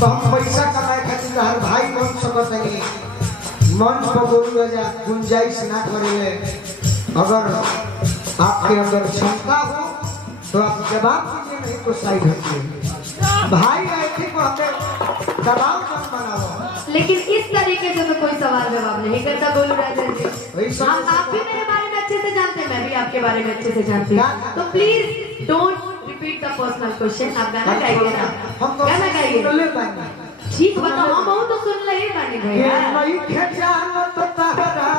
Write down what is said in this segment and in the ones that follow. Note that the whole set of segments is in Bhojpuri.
तो हम पैसा कमाए खातिर हर भाई बन सकत है मंच पर बोलू जा गुंजाइश ना करेले। अगर आपके अंदर क्षमता हो तो आप जवाब दीजिए, नहीं तो साइड हटिए। भाई ऐसे को हमें दबाव मत बनाओ। लेकिन इस तरीके से तो कोई सवाल जवाब नहीं करता गोलू राजा जी। आप भी मेरे बारे में अच्छे से जानते हैं, मैं भी आपके बारे में अच्छे से जानती हूँ। तो please don't repeat the personal question. आप गाना गाइए ना, गाना गाइए। ठीक बताओ, हम बहुत तो सुन रहे गाने भैया। नहीं खेजानो तो तहरा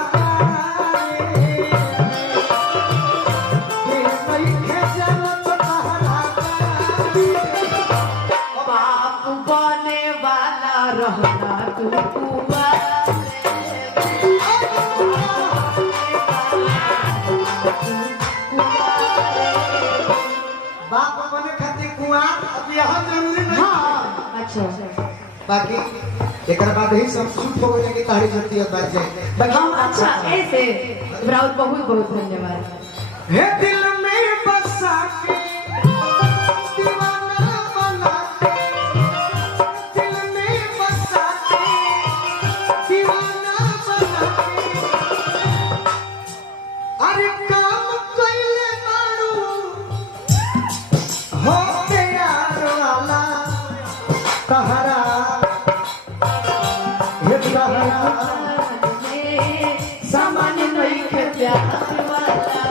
नहीं खेजानो तो तहरा बाप बने वाला रहना तू बाप बने खातिर कुआं अब यहाँ जरूरी नहीं। हाँ अच्छा, बाकी एक बाद ही सब सूट हो गए कि तारी जल्दी अब बात जाए। हम अच्छा ऐसे बहुत बहुत बहुत धन्यवाद। हे दिल में बसा के दीवाना बना के, दिल में बसा के दीवाना बना के, अरे काम कइले मारू हो प्यार वाला तहरा सामान्य नहीं के प्यार वाला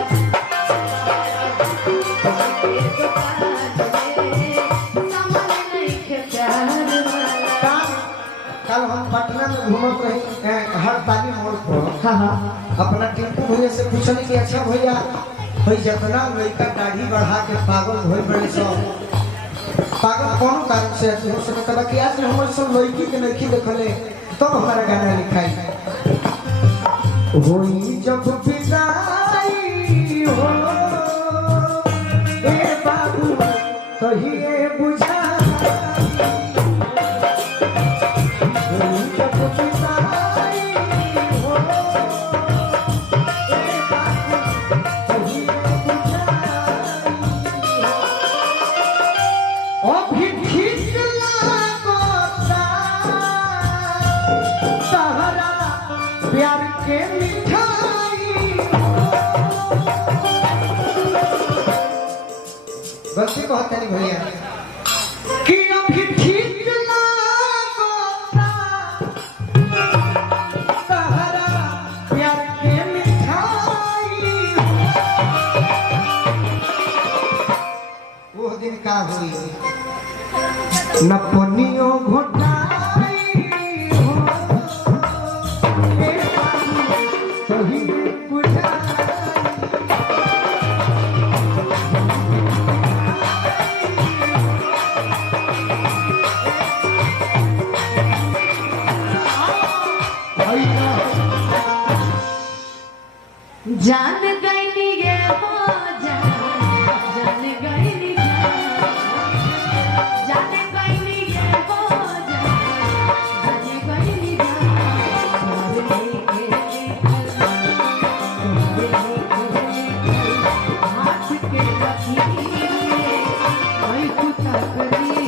सामान्य नहीं के प्यार वाला। कल हम पटना में घूमत रही हर ताली मोड़ पर। हाँ अपना टिंकू भैया से पूछने कि अच्छा भैया भाई जितना लड़का दाढ़ी बढ़ा के पागल हो बड़े सब पागल कौन कारण से हो सकता कि आज हमारे सब लड़की के नहीं देखले तो हमारा गाना लिखाई होई जब विदाई हो ए बाबू कहिए बुझा होई जब विदाई हो ए बाबू कहिए बुझा अभी ठीक लागता तहरा प्यार के मिठाई। गलती कहते नहीं भैया कि अभी ठीक लागता तहरा प्यार के मिठाई। वो दिन का हुई न पनियो घोटाई हो ए बाबू कहीं बुझाई। जान गई ये हो जान गई जान गई ये हो जान गई हाथ के लकीर कोई कुता करी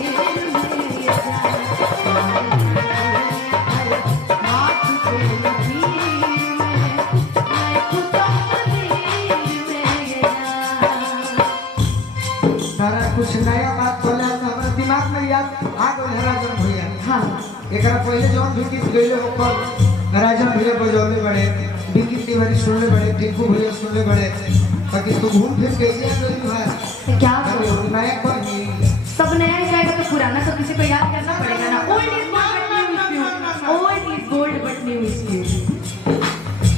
हाथ के लकीर सारा कुछ नया बात बोला तो हमारे दिमाग में याद आ गई राजन भैया। हाँ एकरा पहले जौन भी गीत गइले ओकर राजन भैया बजौले बड़े, बिकी तिवारी सुनले बड़े, टिंकू भैया सुनले बड़े। बाकी तू घूम फिर के ये गई है क्या नया कोई सब नया जाएगा तो पुराना तो किसी को याद करना पड़ेगा ना। Old is gold but new is beauty.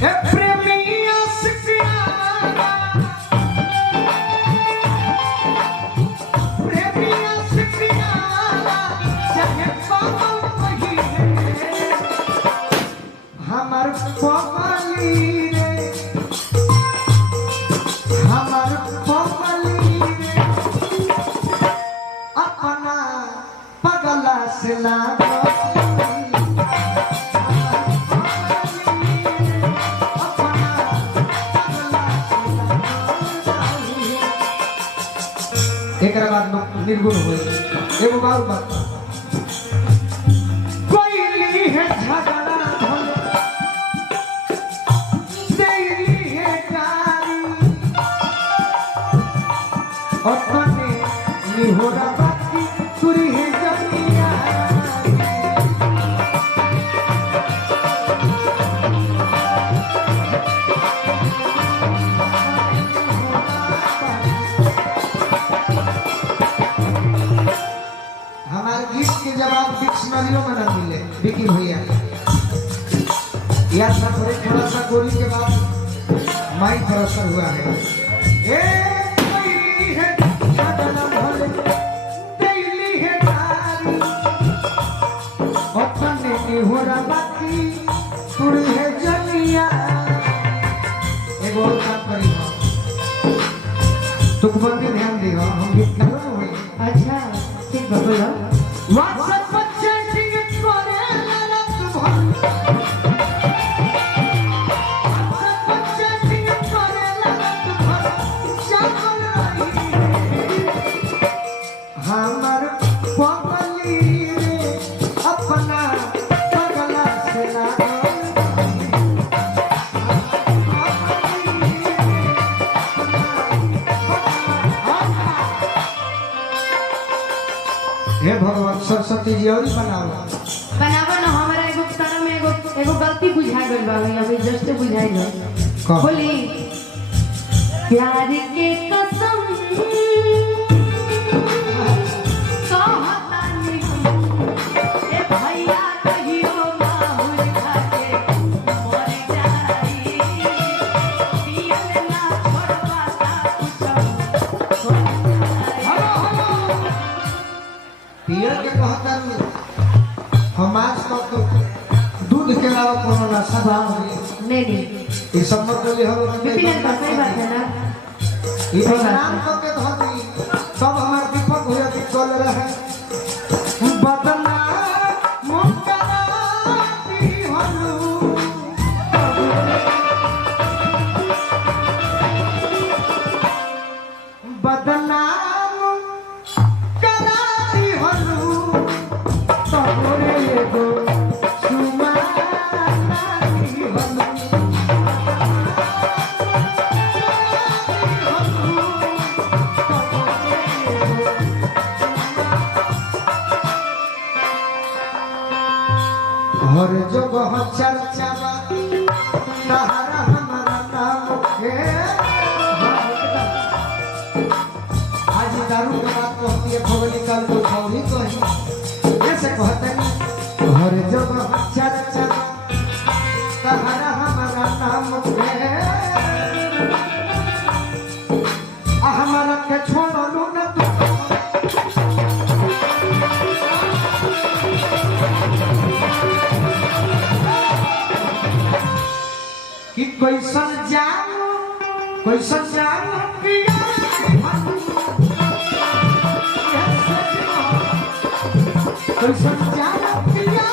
ए प्रेमी आशिकिया प्रेमी आशिकिया चाहे पागल कही हमार पगली रे हमार पगली रे अपना पगला से लाग एक बाद निर्गुण हुए एगो बात निहोरा बाकी तुरी है जनिया हमारे गीत के जवाब डिक्शनरियों में न मिले विकी भैया या थोड़ा सा गोली के बाद माइक पर असर हुआ है दिल्ली है नारी अपने निहोरा बाकी तुरी है जनिया एगो और काम करी तुकबंदी ध्यान दी हम गीत कर रहे हैं अच्छा ठीक है बोलो व्हाट्सएप पर चैटिंग करे ललत भर व्हाट्सएप पर चैटिंग करे ललत भर जागल रही हमर पगली रे अपना पगला से लागल हे भगवान सरस्वती जी और बनाओ बनावा ना हमारा एगो तारा में एगो गलती बुझा गइल बा अभी जस्ट बुझाई गइल कह। बोली प्यार के कसम कहतानी ए भैया कहियो माहुर खाके मर जाई पियल ना छोड़वा ता कुछ पियर के कहता हम आज तक तो दूध के अलावा कोनो नशा ना हुई नहीं ये सब मतलब ले हम विपिन का सही बात है ना ये प्रणाम को के धोती सब हमार दीपक भैया की चल रहे बदला मुकराती हलू बदनाम कराती हलू तोरे एगो सुमाती हलू हर जगह चर्चा तहरा हमारा नाम है आज दारू के बात कहती है खबरी कल को छौरी कही ऐसे कहते हैं हर जगह चर्चा तहरा हमारा नाम है हमारा के छोड़लू न तू कि कैसन जानो पिया कैसन जानो पिया